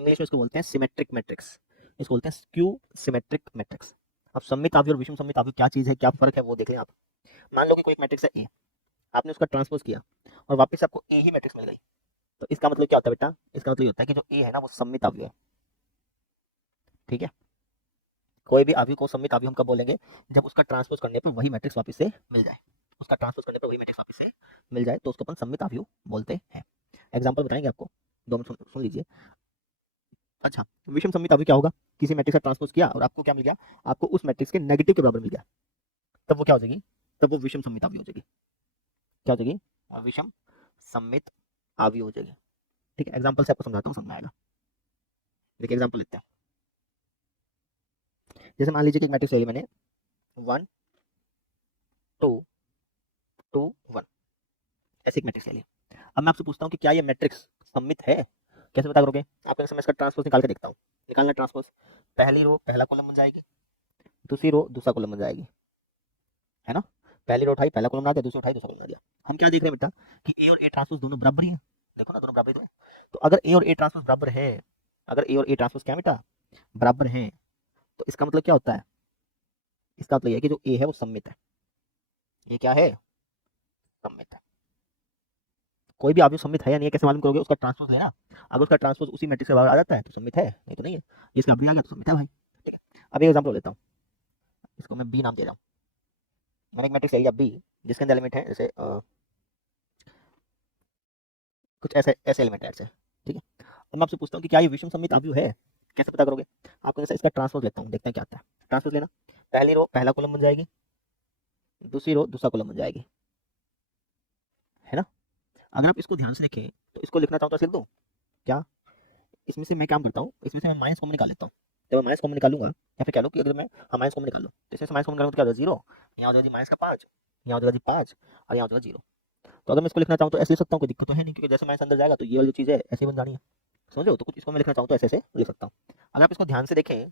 English में इसको बोलते हैं सिमेट्रिक मैट्रिक्स, इसको बोलते हैं स्क्यू सिमेट्रिक मैट्रिक्स। अब सममित आव्यूह और विषम सममित आव्यूह क्या चीज है, क्या फर्क है वो देख लें आप। मान लो कि कोई एक मैट्रिक्स है ए, आपने उसका ट्रांसपोज किया और वापस आपको ए ही मैट्रिक्स मिल गई, तो इसका मतलब क्या होता है बेटा, इसका मतलब ये होता है कि जो ए है ना वो सममित आव्यूह है। ठीक है, कोई भी आव्यूह को सममित आव्यूह हम कब बोलेंगे, जब उसका ट्रांसपोज करने पर वही मैट्रिक्स वापस से मिल जाए, उसका ट्रांसपोज करने पर वही मैट्रिक्स वापस से मिल जाए तो उसको अपन सममित आव्यूह बोलते हैं। एग्जांपल बताएंगे आपको, 2 मिनट सुन लीजिए। अच्छा, विषम सममित आव्यूह क्या होगा, किसी मैट्रिक्स का ट्रांसपोज किया और आपको क्या मिल गया, आपको उस मैट्रिक्स के नेगेटिव के बराबर मिल गया, तब वो क्या हो जाएगी, तब वो विषम सममित आव्यूह हो जाएगी। क्या हो जाएगी, विषम सममित आव्यूह हो जाएगी। ठीक है, एग्जांपल से आपको समझाता हूँ, समझ में आएगा। देखिए एग्जांपल लेते हैं, जैसे मान लीजिए कि एक मैट्रिक्स ले ली मैंने 1 2 2 1, ऐसे एक मैट्रिक्स ले ली। अब मैं आपसे पूछता हूँ कि क्या ये मैट्रिक्स सममित है, कैसे पता करोगे, आपके समय इसका ट्रांसपोज निकाल के देखता हूँ। निकालना ट्रांसपोज, पहली रो पहला कॉलम बन जाएगी, दूसरी रो दूसरा कॉलम बन जाएगी, है ना। पहली रो उठाई पहला कॉलम बना दिया, दूसरी उठाई दूसरा कॉलम बना दिया। हम क्या देख रहे हैं बेटा कि ए और ए ट्रांसपोज दोनों बराबर ही है, देखो ना दोनों बराबर ही तो है। तो अगर ए और ए ट्रांसपोज बराबर है, अगर ए और ए ट्रांसपोज क्या बेटा बराबर है, तो इसका मतलब क्या होता है, इसका मतलब यह है कि जो ए है वो सममित है, ये क्या है, सममित है। कोई भी आव्यूह सममित है या नहीं है कैसे मालूम करोगे, उसका ट्रांसपोज लेना, अगर उसका ट्रांसपोज उसी मैट्रिक्स के बराबर आ जाता है तो सममित है, नहीं तो नहीं है। जिसका बराबर आ गया तो सममित है भाई। ठीक है, अब एक एग्जांपल लेता हूँ, इसको मैं बी नाम दे रहा हूँ। मैंने एक मैट्रिक्स ले लिया बी, जिसके अंदर एलिमेंट है जैसे कुछ ऐसे ऐसे एलिमेंट है ऐसे। ठीक है, अब मैं आपसे पूछता हूँ कि क्या ये विषम सममित आव्यूह है, कैसे पता करोगे। आपको जैसे इसका ट्रांसपोज लेता हूँ, देखते हैं क्या आता है। ट्रांसपोज लेना, पहली रो पहला कॉलम बन जाएगी, दूसरी रो दूसरा कॉलम बन जाएगी, है ना। अगर आप इसको ध्यान से देखें तो इसको लिखना चाहूँ तो ऐसे लिख दूँ क्या, इसमें से मैं काम करता हूँ, इसमें से मैं माइनस कॉमन निकाल लेता हूँ। जब मैं माइनस कॉमन निकालूंगा या फिर कह लो कि अगर मैं माइनस कॉमन निकाल लूँ तो इसमें से माइनस कॉमन निकालूँ तो क्या हो जाएगा, जीरो, यहाँ हो जाएगा जी माइनस का 5, यहाँ हो जाएगा जी 5 और यहाँ हो जाएगा जीरो। तो अगर मैं इसको लिखना चाहूँ तो ऐसे लिख सकता हूँ, कोई दिक्कत तो है नहीं, क्योंकि जैसे माइनस अंदर जाएगा तो ये वाली जो चीज़ है ऐसे ही बन जानी है। समझ रहे हो, तो कुछ इसको मैं लिखना चाहूँ तो ऐसे ऐसे लिख सकता हूँ। अगर आप इसको ध्यान से देखें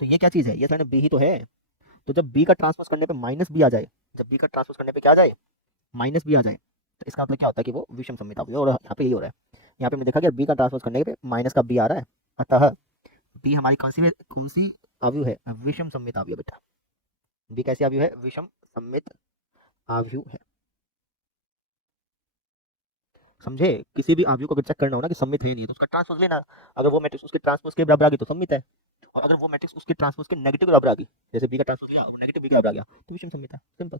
तो ये क्या चीज़ है, ये बी ही तो है। तो जब बी का ट्रांसपोज करने पे माइनस बी आ जाए, जब बी का ट्रांसपोज करने पे क्या आ जाए, माइनस बी आ जाए, तो इसका मतलब क्या होता है कि वो विषम सममित आव्यूह है। और यहाँ पे यही हो रहा है, यहाँ पे हमने देखा कि बी का ट्रांसपोज करने पे माइनस का बी आ रहा है, अतः बी हमारी कौन सी आव्यूह है, विषम सममित आव्यूह बेटा। बी कैसी आव्यूह है, विषम सममित आव्यूह है। समझे, किसी भी आव्यूह को अगर चेक करना हो ना कि सममित है नहीं तो उसका ट्रांसपोज लेना, अगर वो मैट्रिक्स उसके ट्रांसपोज के बराबर आ गई तो सममित है, और अगर वो मैट्रिक्स उसके ट्रांसपोज के नेगेटिव के बराबर आ गई, जैसे बी का ट्रांसपोज लिया और नेगेटिव बी के बराबर आ गया, तो विषम सममित है, सिंपल।